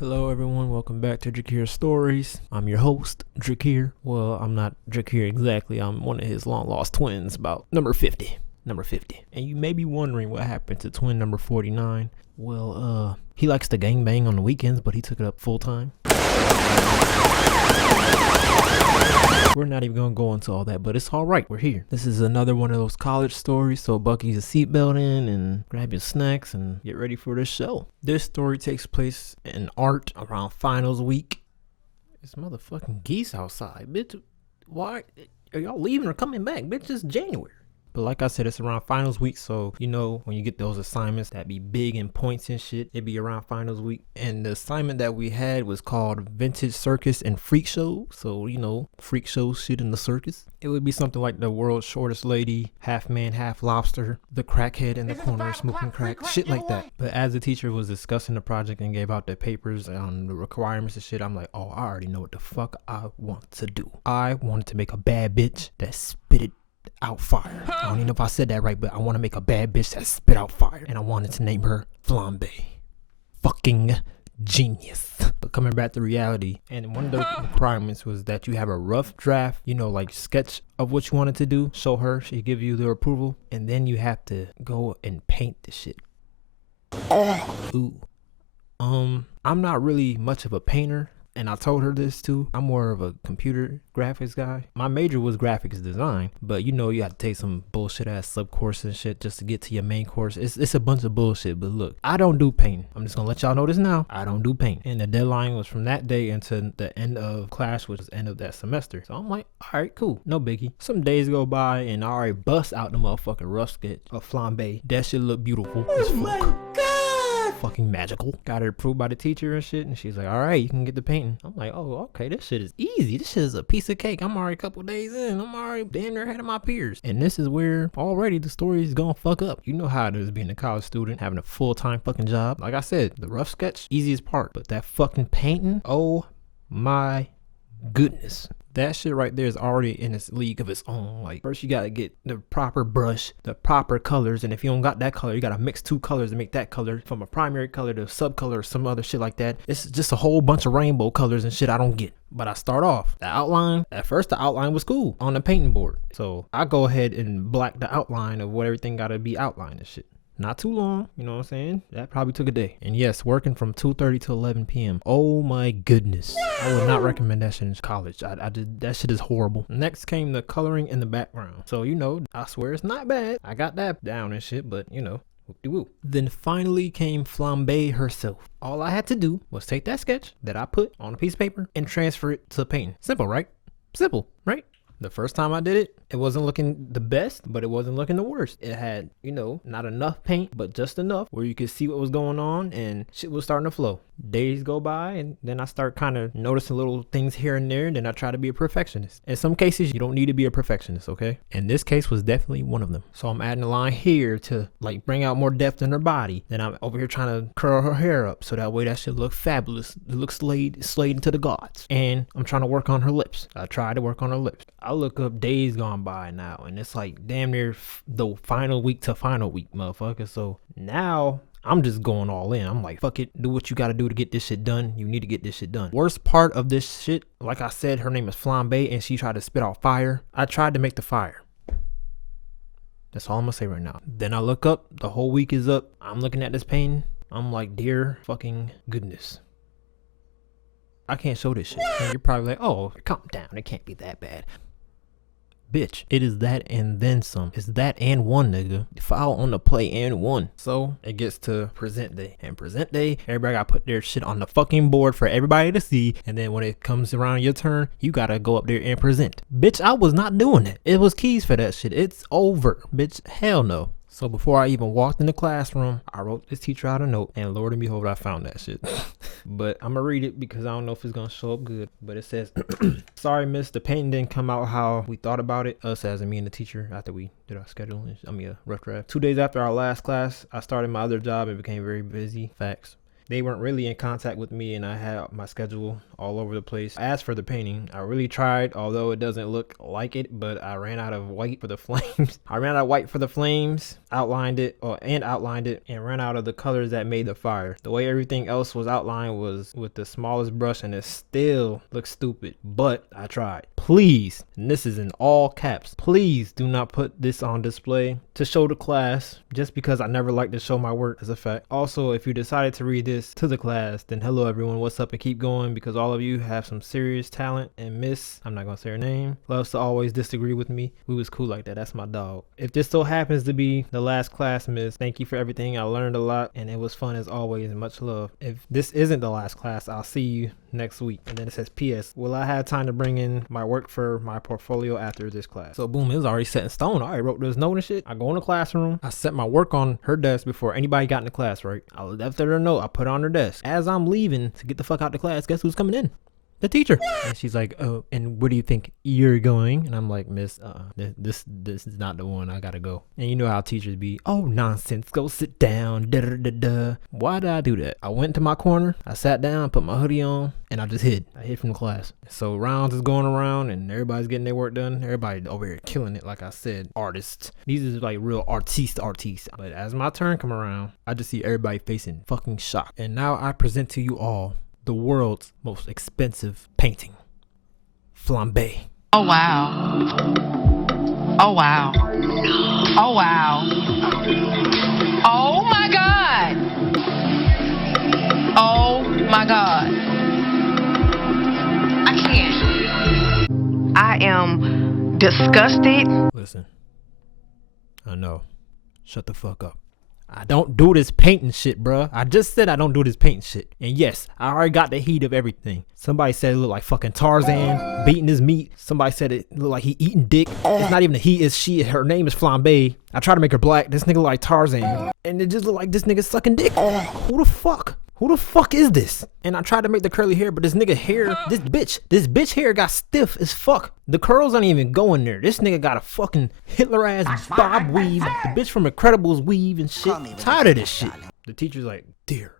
Hello everyone, welcome back to Drakir Stories. I'm your host, Drakir. Well, I'm not Drakir exactly, I'm one of his long lost twins, about number 50. And you may be wondering what happened to twin number 49. Well, he likes to gangbang on the weekends, but he took it up full time. We're not even gonna go into all that, but it's alright, we're here. This is another one of those college stories, so buckle your seatbelt in and grab your snacks and get ready for this show. This story takes place in art around finals week. It's motherfucking geese outside, bitch. Why are y'all leaving or coming back? Bitch, it's January. But like I said, it's around finals week, so you know when you get those assignments that be big in points and shit, it be around finals week. And the assignment that we had was called Vintage Circus and Freak Show. So, you know, freak show shit in the circus. It would be something like the world's shortest lady, half man, half lobster, the crackhead in the corner smoking crack, shit like that. But as the teacher was discussing the project and gave out the papers on the requirements and shit, I'm like, oh, I already know what the fuck I want to do. I wanted to make a bad bitch that spit out fire. I don't even know if I said that right, but I want to make a bad bitch that spit out fire, and I wanted to name her Flambe. Fucking genius. But coming back to reality, and one of the requirements was that you have a rough draft, you know, like sketch of what you wanted to do, show her, she give you the approval, and then you have to go and paint the shit. Ooh. I'm not really much of a painter, and I told her this too. I'm more of a computer graphics guy. My major was graphics design, but you know you have to take some bullshit ass sub course and shit just to get to your main course. It's a bunch of bullshit, but look, I don't do painting. I'm just gonna let y'all know this now. I don't do painting. And the deadline was from that day until the end of class, which was the end of that semester. So I'm like, all right, cool, no biggie. Some days go by and I already bust out the motherfucking rough sketch of Flambe. That shit look beautiful. Oh my god! Fucking magical. Got it approved by the teacher and shit, and she's like, all right, you can get the painting. I'm like, oh, okay, this shit is easy. This shit is a piece of cake. I'm already a couple days in. I'm already damn near ahead of my peers. And this is where already the story is gonna fuck up. You know how it is being a college student, having a full-time fucking job. Like I said, the rough sketch, easiest part, but that fucking painting, oh my goodness. That shit right there is already in its league of its own. Like, first you gotta get the proper brush, the proper colors, and if you don't got that color, you gotta mix two colors to make that color from a primary color to a subcolor or some other shit like that. It's just a whole bunch of rainbow colors and shit I don't get. But I start off, the outline, at first the outline was cool on the painting board. So I go ahead and black the outline of what everything gotta be outlined and shit. Not too long, you know what I'm saying? That probably took a day. And yes, working from 2:30 to 11 p.m. Oh my goodness. I would not recommend that shit in college. I did, that shit is horrible. Next came the coloring in the background. So, you know, I swear it's not bad. I got that down and shit, but you know, whoop-de-woo. Then finally came Flambe herself. All I had to do was take that sketch that I put on a piece of paper and transfer it to painting. Simple, right? Simple, right? The first time I did it, it wasn't looking the best, but it wasn't looking the worst. It had, you know, not enough paint, but just enough where you could see what was going on and shit was starting to flow. Days go by and then I start kind of noticing little things here and there, and then I try to be a perfectionist. In some cases, you don't need to be a perfectionist, okay? And this case was definitely one of them. So I'm adding a line here to like bring out more depth in her body. Then I'm over here trying to curl her hair up so that way that should look fabulous. It looks slayed into the gods. And I'm trying to work on her lips. I tried to work on her lips. I look up days gone by now, and it's like damn near the final week to final week, motherfucker. So now I'm just going all in. I'm like, fuck it, do what you gotta do to get this shit done. You need to get this shit done. Worst part of this shit, like I said, her name is Flambe, and she tried to spit out fire. I tried to make the fire. That's all I'm gonna say right now. Then I look up, the whole week is up. I'm looking at this painting. I'm like, dear fucking goodness, I can't show this shit. And you're probably like, oh, calm down, it can't be that bad. Bitch, it is that and then some. It's that and one, nigga. File on the play and one. So it gets to present day. And present day, everybody gotta put their shit on the fucking board for everybody to see. And then when it comes around your turn, you gotta go up there and present. Bitch, I was not doing it. It was keys for that shit. It's over. Bitch, hell no. So before I even walked in the classroom, I wrote this teacher out a note, and Lord and behold, I found that shit. But I'm gonna read it because I don't know if it's gonna show up good. But it says, sorry miss, the painting didn't come out how we thought about it. Us as in me and the teacher after we did our scheduling. I mean a rough draft. 2 days after our last class, I started my other job and became very busy. Facts. They weren't really in contact with me, and I had my schedule all over the place. I asked for the painting. I really tried, although it doesn't look like it, but I ran out of white for the flames. I ran out of white for the flames, outlined it, and ran out of the colors that made the fire. The way everything else was outlined was with the smallest brush, and it still looks stupid, but I tried. Please, and this is in all caps, please do not put this on display to show the class, just because I never like to show my work as a fact. Also, if you decided to read this to the class, then hello everyone, what's up, and keep going, because all of you have some serious talent, and Miss, I'm not gonna say her name, loves to always disagree with me. We was cool like that. That's my dog. If this still happens to be the last class, Miss, thank you for everything. I learned a lot, and it was fun as always, and much love. If this isn't the last class, I'll see you next week. And then it says, P.S. Will I have time to bring in my work for my portfolio after this class? So boom, it was already set in stone. I already wrote this note and shit. I go in the classroom. I set my work on her desk before anybody got in the class, right? I left her a note. I put it on her desk. As I'm leaving to get the fuck out the class, guess who's coming in? The teacher. And she's like, oh, and where do you think you're going? And I'm like, Miss, this is not the one. I gotta go. And you know how teachers be, oh, nonsense, go sit down, da da da da. Why did I do that? I went to my corner, I sat down, put my hoodie on, and I just hid. I hid from the class. So rounds is going around, and everybody's getting their work done. Everybody over here killing it, like I said, artists. These are like real artistes. But as my turn come around, I just see everybody facing fucking shock. And now I present to you all the world's most expensive painting, Flambe. Oh wow. Oh wow. Oh wow. Oh my God. Oh my God. I can't. I am disgusted. Listen, I know. Shut the fuck up. I don't do this painting shit, bruh. I just said I don't do this painting shit. And yes, I already got the heat of everything. Somebody said it looked like fucking Tarzan beating his meat. Somebody said it looked like he eating dick. It's not even a he, it's she. Her name is Flambe. I tried to make her black. This nigga look like Tarzan. And it just looked like this nigga sucking dick. Who the fuck? Who the fuck is this? And I tried to make the curly hair, but this nigga hair, this bitch hair got stiff as fuck. The curls don't even go in there. This nigga got a fucking Hitler ass bob weave. The bitch from Incredibles weave and shit. Tired of this shit. The teacher's like, dear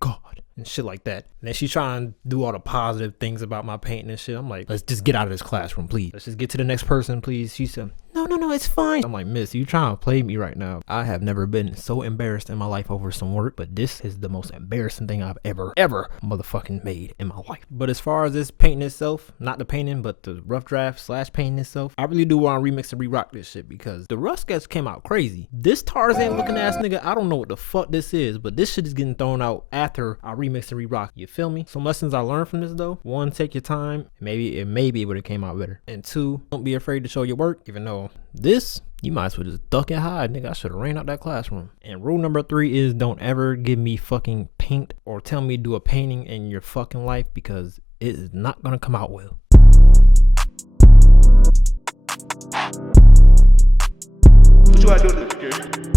God, and shit like that. And then she's trying to do all the positive things about my painting and shit. I'm like, let's just get out of this classroom, please. Let's just get to the next person, please. She said, no, it's fine. I'm like, Miss, you trying to play me right now. I have never been so embarrassed in my life over some work, but this is the most embarrassing thing I've ever motherfucking made in my life. But as far as this painting itself, not the painting, but the rough draft / painting itself, I really do want to remix and re-rock this shit because the rough sketch came out crazy. This Tarzan looking ass nigga, I don't know what the fuck this is, but this shit is getting thrown out after I remix and re-rock. You feel me? Some lessons I learned from this though. One, take your time. Maybe it would have came out better. And two, don't be afraid to show your work, even though this, you might as well just duck and hide, nigga. I should have ran out that classroom. And rule number 3 is don't ever give me fucking paint or tell me to do a painting in your fucking life because it is not gonna come out well. What you gotta do this,